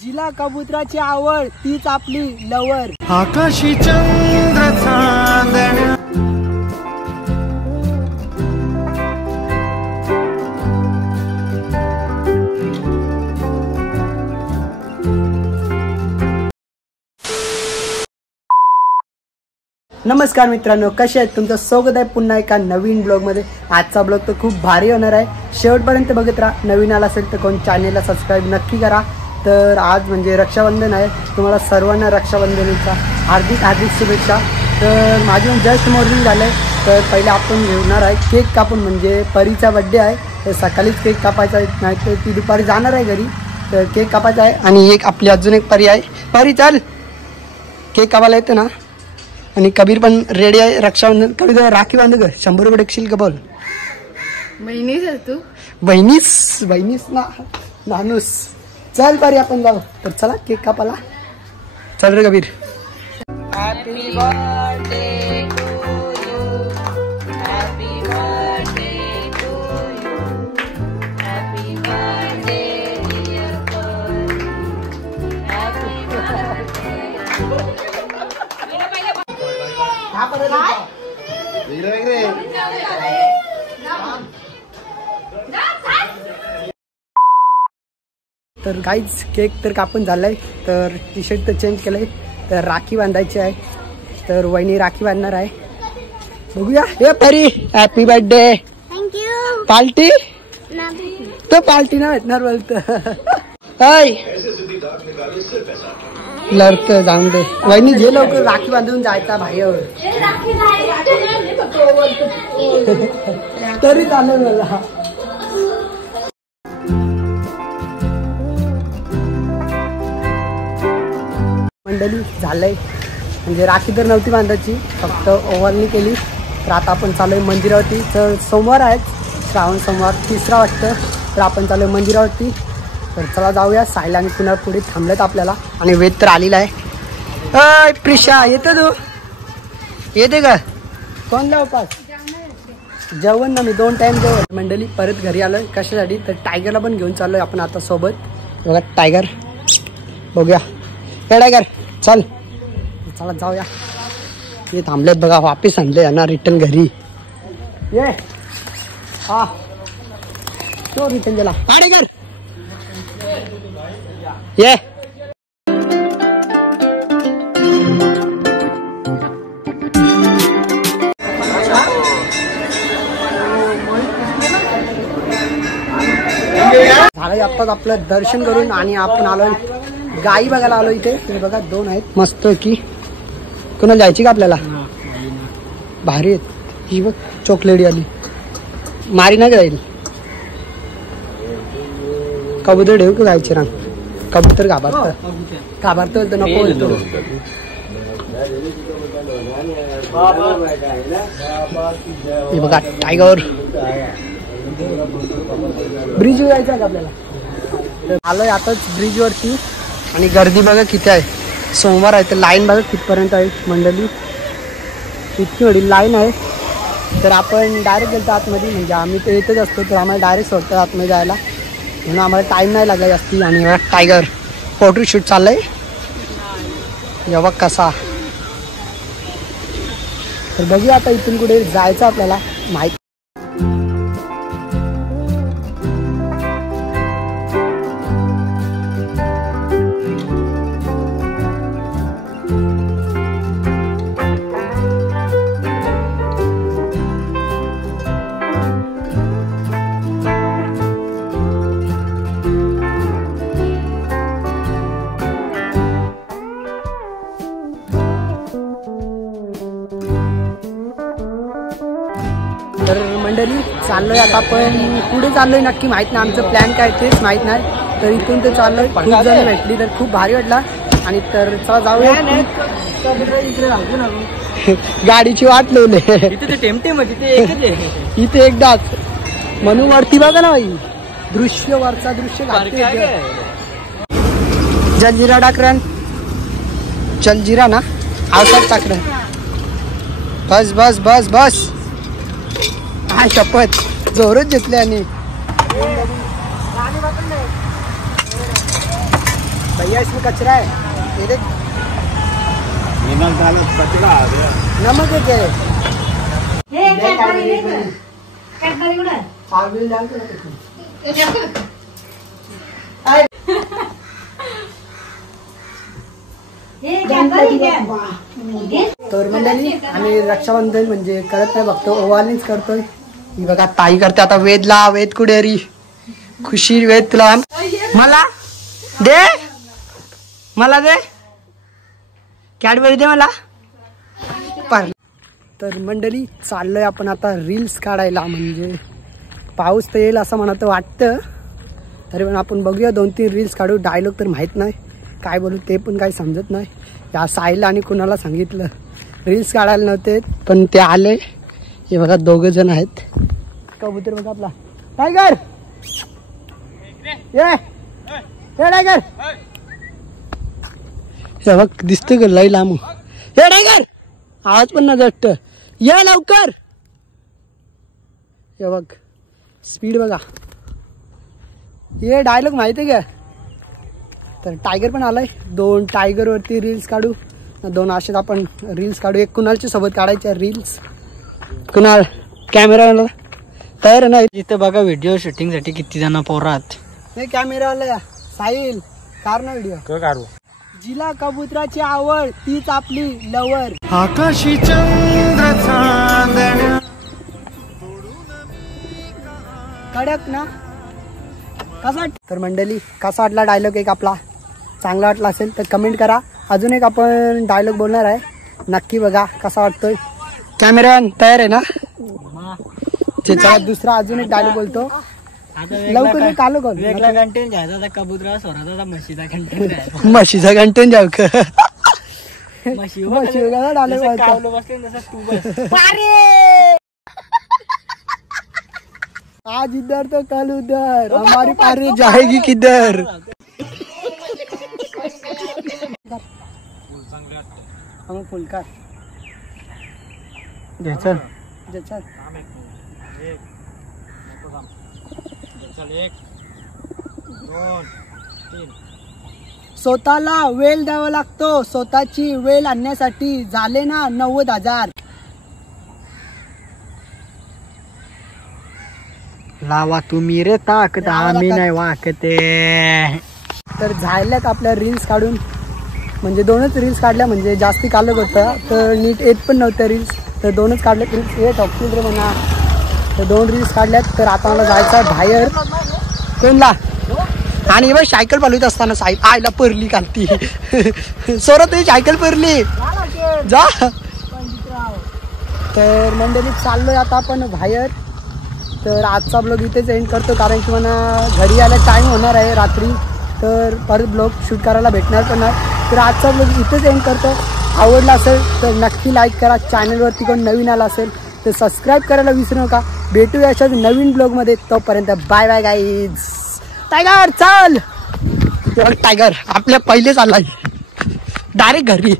जिला कबुतराची आवड तीच आपली लवर. आकाशी चंद्र चांदण्या. नमस्कार मित्रांनो, कसे आहेत? तुमचं स्वागत आहे पुन्हा एका नवीन ब्लॉगमध्ये. आजचा ब्लॉग तर खूप भारी होणार आहे, शेवटपर्यंत बघत राहा. नवीन आला असेल तर कोण चॅनेलला सबस्क्राईब नक्की करा. तर आज म्हणजे रक्षाबंधन आहे, तुम्हाला सर्वांना रक्षाबंधनाचा हार्दिक हार्दिक शुभेच्छा. तर माझी जस्ट मॉर्निंग झालं आहे. तर पहिले आपण घेणार आहे केक कापून, म्हणजे परीचा बड्डे आहे तर सकाळीच केक कापायचा आहे, नाही तर ती दुपारी जाणार आहे घरी. तर केक कापायचा आहे. आणि एक आपली अजून एक परी आहे. परी चल, केक कापायला येतं ना. आणि कबीर पण रेडी आहे. रक्षाबंधन कबीर राखी बांधू ग, 100 रुपये टेकशील का? बोल. बहिणीस तू बहिणीस ना नानूस. चल परी आपण जाऊ. तर चला केक कापायला. चल रे Kabir. Happy birthday to you, happy birthday to you, happy birthday dear Pari, happy birthday. तर गाईज केक तर कापून झालाय. तर टी शर्ट तर चेंज केलंय. तर राखी बांधायची आहे. तर वहिनी राखी बांधणार आहे. बघूया. हे परी हॅपी बर्थडे. थँक्यू. पार्टी तो पार्टी ना भेटणार बोलत. हाय लढत जाऊन दे. वहिनी जे लवकर राखी बांधून जायचा बाहेर. तरी चालेल मला. मंडळी झालंय, म्हणजे राखी तर नव्हती बांधायची, फक्त ओव्हरनी केली. तर आता आपण चालू आहे मंदिरावरती. तर सोमवार आहेत, श्रावण सोमवार 3रा वाटतं. तर आपण चालू आहे मंदिरावरती. तर चला जाऊया. सायला आणि पुन्हा पुढे थांबलेत आपल्याला. आणि वेद तर आलेला आहे. अय प्रिशा, येतो तू? येते का? कोण उपास? जेवण ना, मी 2 टाइम जेवण. मंडळी परत घरी आलोय. कशासाठी? तर टायगरला पण घेऊन चाललोय आपण आता सोबत. बघा टायगर, बघूया. हे टायगर चल, चला जाऊया. हे थांबलेत बघा, वापिस आणले यांना रिटर्न घरी. ये हा तो रिटर्न गेला. टायगर ये. झालं आत्ताच आपलं दर्शन करून आणि आपण आलोय गाई बघायला आलो इथे. हे बघा 2 आहेत मस्त की. कोणाला जायची का आपल्याला? भारी आहेत. ही बघ चॉकलेटी आली, मारी नाही जाईल. कबूतर ठेव का जायचे ना? कबूतर घाबरतो तर नको बोलतो. हे बघा टायगर. ब्रिज वर जायचं का आपल्याला? आलोय आताच ब्रिज वरती. आणि गर्दी बघा किती आहे. सोमवार आहे तर लाईन बघा कितपर्यंत आहे मंडळी. इतकी एवढी लाईन आहे. तर आपण डायरेक्ट गेलो आतमध्ये, म्हणजे आम्ही तर येतच असतो, तर आम्हाला डायरेक्ट सोडतो आतमध्ये जायला, म्हणून आम्हाला टाईम नाही लागला जास्ती. आणि टायगर फोटोशूट चाललंय. बघ कसा. तर बघूया आता इथून कुठे जायचं आपल्याला माहिती. तर मंडळी चाललोय आता आपण. पुढे चाललोय नक्की माहित नाही, आमचं प्लॅन काय तेच माहित नाही. तर इथून तर चाललोय. खूप जण भेटली तर खूप भारी वाटला. आणि तर चला जाऊया. गाडीची वाट लावली इथे एकदाच. म्हणून वरती बघा ना बाई, दृश्य वरचा दृश्य. जलजिरा टाकरण, जलजिरा ना आवसात टाकरण. बस बस बस बस. हा शपथ जोरच घेतले. आणि भैया इसमें कचरा है, ये देख कचरा आ गया। नमक है क्या है? तर मंडळी आम्ही रक्षाबंधन म्हणजे करत नाही, बघतो ओवाळणीच करतोय. ही बघा ताई करते आता. वेदला, वेद कुडेरी, खुशी, वेद तुला मला दे, मला दे कॅडबरी दे मला. तर मंडळी चाललोय आपण आता रील्स काढायला. म्हणजे पाऊस तर येईल असं म्हणत वाटतं, तरी पण आपण बघूया 2-3 रील्स काढू. डायलॉग तर माहीत नाही, काय बोलू ते पण काही समजत नाही. या साईला आणि कुणाला सांगितलं रील्स काढायला नव्हते, पण ते आले. हे बघा 2 जण आहेत. कबूतर बघा आपला टायगर, ये टायगर, हे बघ दिसतोय का लई लांब. हे टायगर आवाज पण ना जस्ट, ये लवकर. हे बघ स्पीड बघा. ये डायलॉग माहिती आहे का? तर टायगर पण आलाय. 2 टायगर वरती रील्स काढू, 2 असेच आपण रील्स काढू. एक कुणालच्या सोबत काढायच्या रील्स. कुणाल कॅमेरा तयार नाही. इथं बघा व्हिडिओ शूटिंग साठी किती जण पोरात. नाही कॅमेरावाला साहिल कार ना व्हिडिओ काढू. जिला कबुतराची आवड तीच आपली लवर. आकाशी चंद्र चांदण्या कडक ना कसा. तर मंडळी कसा वाटला डायलॉग एक आपला? चांगला वाटला असेल तर कमेंट करा. अजून एक आपण डायलॉग बोलणार आहे, नक्की बघा कसा वाटतोय. कॅमेरा तयार आहे ना? चला दुसरा अजून एक डायलॉग बोलतो. लवकर कालो कॉल. वेगळा कंटेंट घ्यायचा, कबुतरा स्वराचा म्हशीचा कंटेंट घ्यायचा. म्हशीचा कंटेंट जाऊ का? म्हशी डायलॉग कावलो बसले तसं तू बस. आज इधर तो कल उधर, हमारी पारी जाएगी किधर. फुलकार चल. स्वतःला वेळ द्यावा लागतो, स्वतःची वेळ आणण्यासाठी झाले ना 90,000. लावा तुम्ही रे ताकद, आम्ही नाही वाकते. तर झाल्यात आपल्या रील्स काढून. म्हणजे 2च रील्स काढल्या, म्हणजे जास्ती काढलं होतं तर नीट येत पण नव्हतं रील्स. तर 2च काढले रील्स. येत ऑप्शन रे म्हणा. तर 2 रील्स काढल्यात. तर आता मला जायचं बाहेर कोणला. आणि बघ सायकल चालवत असताना आईला परली कालती. सोरत सायकल परली जा. तर मंडळी चाललोय आता आपण बाहेर. तर आजचा ब्लॉग इथेच एंड करतो, कारण की मला घरी यायला टाईम होणार आहे रात्री. तर परत ब्लॉग शूट करायला भेटणार पण नाही. तर आजचा ब्लॉग इथेच एंड करतो. आवडला असेल तर नक्की लाईक करा. चॅनलवरती कोण नवीन आला असेल तर सबस्क्राईब करायला विसरू नका. भेटूया अशाच नवीन ब्लॉगमध्ये. तोपर्यंत बाय बाय गाईज. टायगर चल. टायगर आपल्या पहिले चाललाय डायरेक्ट घरी.